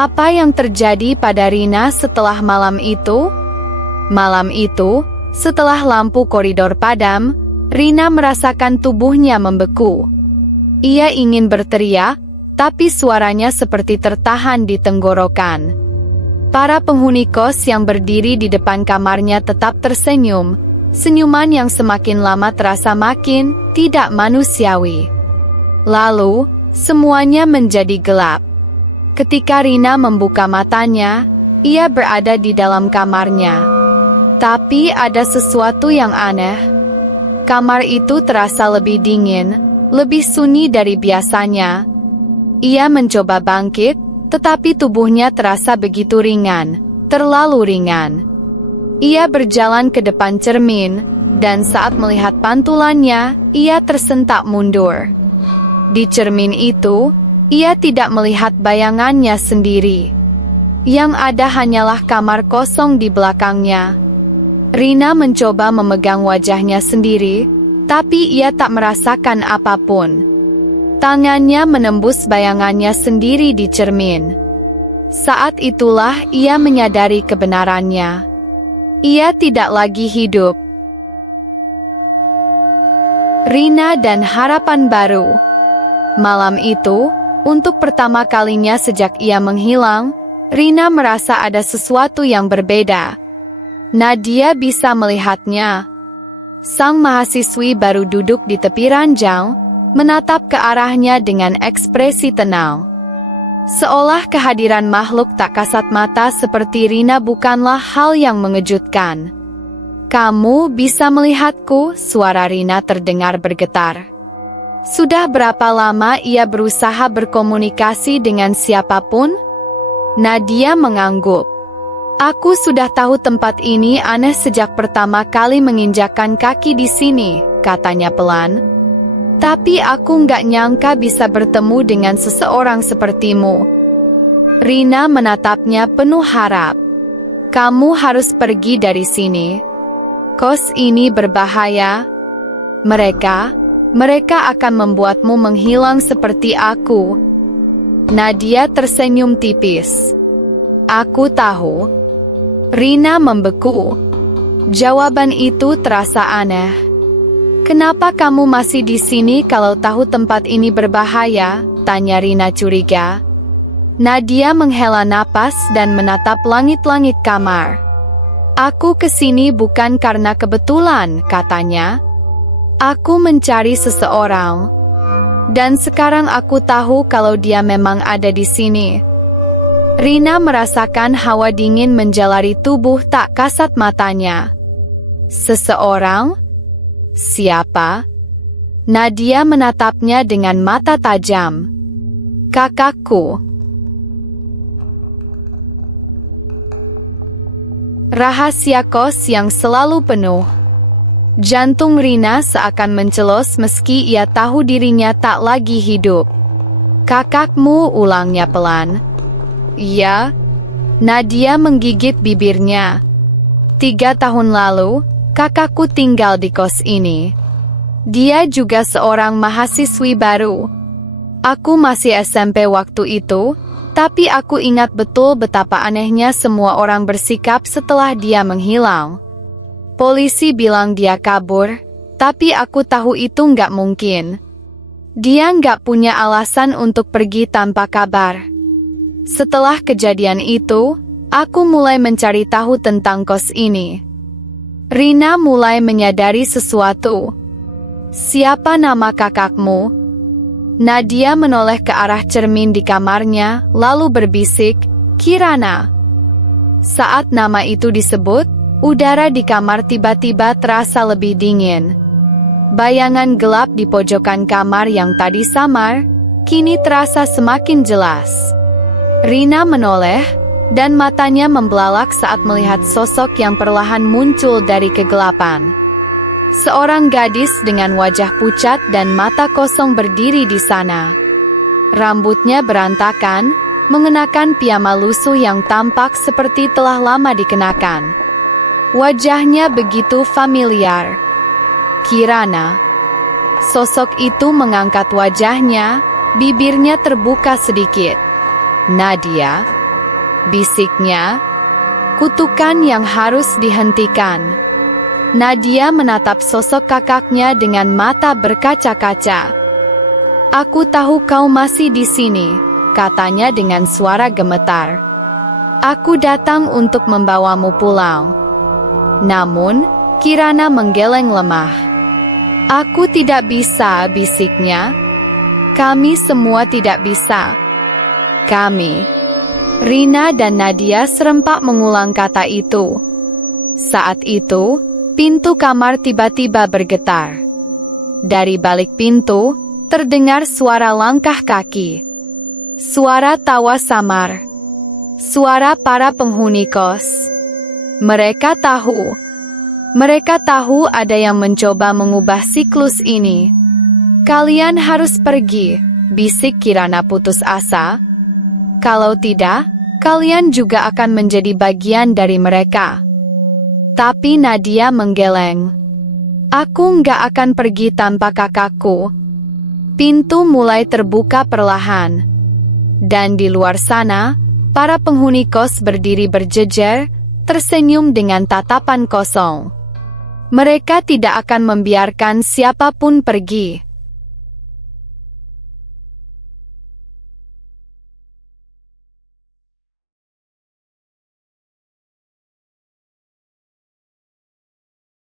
Apa yang terjadi pada Rina setelah malam itu? Malam itu, setelah lampu koridor padam, Rina merasakan tubuhnya membeku. Ia ingin berteriak, tapi suaranya seperti tertahan di tenggorokan. Para penghuni kos yang berdiri di depan kamarnya tetap tersenyum, senyuman yang semakin lama terasa makin tidak manusiawi. Lalu, semuanya menjadi gelap. Ketika Rina membuka matanya, ia berada di dalam kamarnya. Tapi ada sesuatu yang aneh. Kamar itu terasa lebih dingin, lebih sunyi dari biasanya. Ia mencoba bangkit, tetapi tubuhnya terasa begitu ringan, terlalu ringan. Ia berjalan ke depan cermin, dan saat melihat pantulannya, ia tersentak mundur. Di cermin itu, ia tidak melihat bayangannya sendiri. Yang ada hanyalah kamar kosong di belakangnya. Rina mencoba memegang wajahnya sendiri, tapi ia tak merasakan apapun. Tangannya menembus bayangannya sendiri di cermin. Saat itulah ia menyadari kebenarannya. Ia tidak lagi hidup. Rina dan harapan baru. Malam itu, untuk pertama kalinya sejak ia menghilang, Rina merasa ada sesuatu yang berbeda. Nadia bisa melihatnya. Sang mahasiswi baru duduk di tepi ranjang, menatap ke arahnya dengan ekspresi tenang. Seolah kehadiran makhluk tak kasat mata seperti Rina bukanlah hal yang mengejutkan. "Kamu bisa melihatku?" Suara Rina terdengar bergetar. Sudah berapa lama ia berusaha berkomunikasi dengan siapapun? Nadia mengangguk. "Aku sudah tahu tempat ini aneh sejak pertama kali menginjakkan kaki di sini," katanya pelan. "Tapi aku nggak nyangka bisa bertemu dengan seseorang sepertimu." Rina menatapnya penuh harap. "Kamu harus pergi dari sini. Kos ini berbahaya. Mereka akan membuatmu menghilang seperti aku." Nadia tersenyum tipis. "Aku tahu." Rina membeku. Jawaban itu terasa aneh. "Kenapa kamu masih di sini kalau tahu tempat ini berbahaya?" tanya Rina curiga. Nadia menghela napas dan menatap langit-langit kamar. "Aku kesini bukan karena kebetulan," katanya. "Aku mencari seseorang. Dan sekarang aku tahu kalau dia memang ada di sini." Rina merasakan hawa dingin menjalari tubuh tak kasat matanya. "Seseorang? Siapa?" Nadia menatapnya dengan mata tajam. "Kakakku." Rahasia kos yang selalu penuh. Jantung Rina seakan mencelos meski ia tahu dirinya tak lagi hidup. "Kakakmu?" ulangnya pelan. "Iya." Nadia menggigit bibirnya. 3 tahun lalu, kakakku tinggal di kos ini. Dia juga seorang mahasiswi baru. Aku masih SMP waktu itu, tapi aku ingat betul betapa anehnya semua orang bersikap setelah dia menghilang. Polisi bilang dia kabur, tapi aku tahu itu nggak mungkin. Dia nggak punya alasan untuk pergi tanpa kabar. Setelah kejadian itu, aku mulai mencari tahu tentang kos ini. Rina mulai menyadari sesuatu. "Siapa nama kakakmu?" Nadia menoleh ke arah cermin di kamarnya, lalu berbisik, "Kirana." Saat nama itu disebut, udara di kamar tiba-tiba terasa lebih dingin. Bayangan gelap di pojokan kamar yang tadi samar, kini terasa semakin jelas. Rina menoleh, dan matanya membelalak saat melihat sosok yang perlahan muncul dari kegelapan. Seorang gadis dengan wajah pucat dan mata kosong berdiri di sana. Rambutnya berantakan, mengenakan piyama lusuh yang tampak seperti telah lama dikenakan. Wajahnya begitu familiar. Kirana. Sosok itu mengangkat wajahnya, bibirnya terbuka sedikit. "Nadia." bisiknya. Kutukan yang harus dihentikan. Nadia menatap sosok kakaknya dengan mata berkaca-kaca. Aku tahu kau masih di sini, katanya dengan suara gemetar. Aku datang untuk membawamu pulang. Namun, Kirana menggeleng lemah. Aku tidak bisa, bisiknya. Kami semua tidak bisa. Kami. Rina dan Nadia serempak mengulang kata itu. Saat itu, pintu kamar tiba-tiba bergetar. Dari balik pintu, terdengar suara langkah kaki. Suara tawa samar. Suara para penghuni kos. Mereka tahu ada yang mencoba mengubah siklus ini. Kalian harus pergi, bisik Kirana putus asa. Kalau tidak, kalian juga akan menjadi bagian dari mereka. Tapi Nadia menggeleng. Aku nggak akan pergi tanpa kakakku. Pintu mulai terbuka perlahan. Dan di luar sana, para penghuni kos berdiri berjejer, tersenyum dengan tatapan kosong. Mereka tidak akan membiarkan siapapun pergi.